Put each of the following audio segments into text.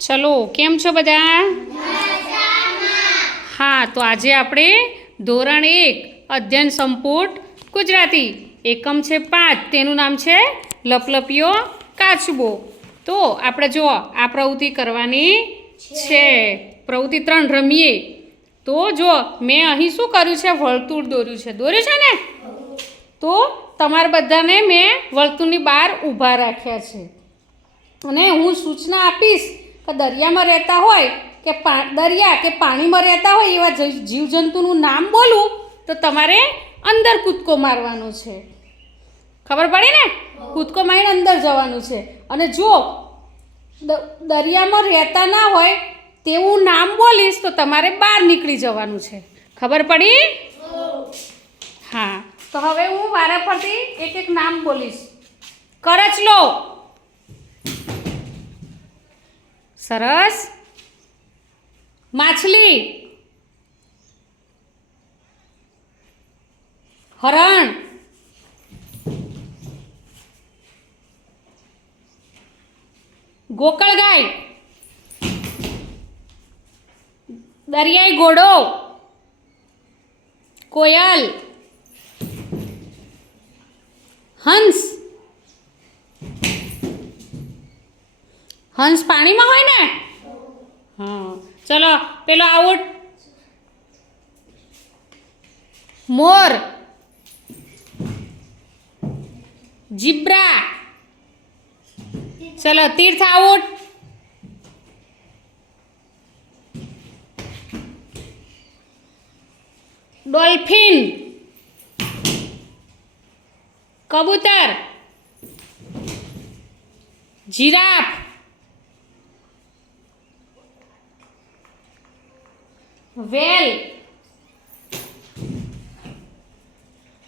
ચલો કેમ છો બધા? હા, તો આજે આપણે ધોરણ 1 અધ્યયન સંપુટ ગુજરાતી એકમ છે 5, તેનું નામ છે લપલપિયો કાચબો. તો આપણે જો આ પ્રવૃત્તિ કરવાની છે. પ્રવૃત્તિ 3 રમીએ. તો જો મેં અહીં શું કર્યું છે, વર્તુળ દોર્યું છે ને? તો તમારા બધાને મેં વર્તુળની બહાર ઊભા રાખ્યા છે અને હું સૂચના આપીશ કે દરિયામાં રહેતા હોય કે દરિયા કે પાણીમાં રહેતા હોય એવા જીવજંતુનું નામ બોલું તો તમારે અંદર કૂદકો મારવાનો છે. ખબર પડી ને? કૂદકો મારીને અંદર જવાનું છે. અને જો દરિયામાં રહેતા ના હોય તેવું નામ બોલીશ તો તમારે બહાર નીકળી જવાનું છે. ખબર પડી? હા, તો હવે હું વારા ફરતી એક નામ બોલીશ. કરચલો. સરસ. માછલી. હરણ. ગોકળગાય. દરિયાઈ ઘોડો. કોયલ. હંસ. હંસ પાણીમાં હોય ને? હા, ચલો પેલો આઉટ. મોર. જીબ્રા. ચલો તીર્થ આઉટ. ડોલ્ફિન. કબૂતર. જીરાફ. વેલ.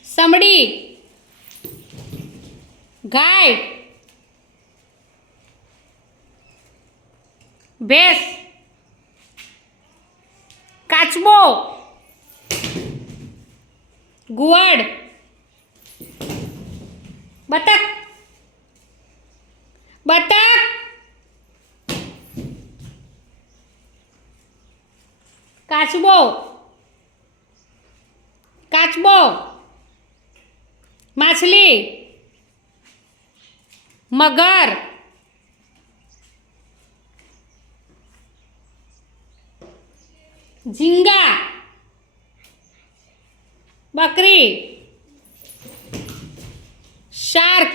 સમડી. ગાય. ભેંસ. કાચબો. ગુવાડ. બતક. કાચબો. માછલી. મગર. ઝીંગા. બકરી. શાર્ક.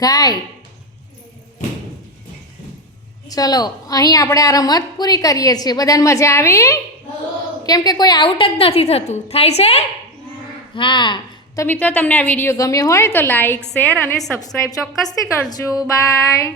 ગાય. ચલો અહીં આપણે આ રમત પૂરી કરીએ છીએ. બધાને મજા આવી? કેમ કે કોઈ આઉટ જ નથી થતું. થાય છે? હા, તો મિત્રો તમને આ વિડીયો ગમ્યો હોય તો લાઈક, શેર અને સબસ્ક્રાઈબ ચોક્કસથી કરજો. બાય.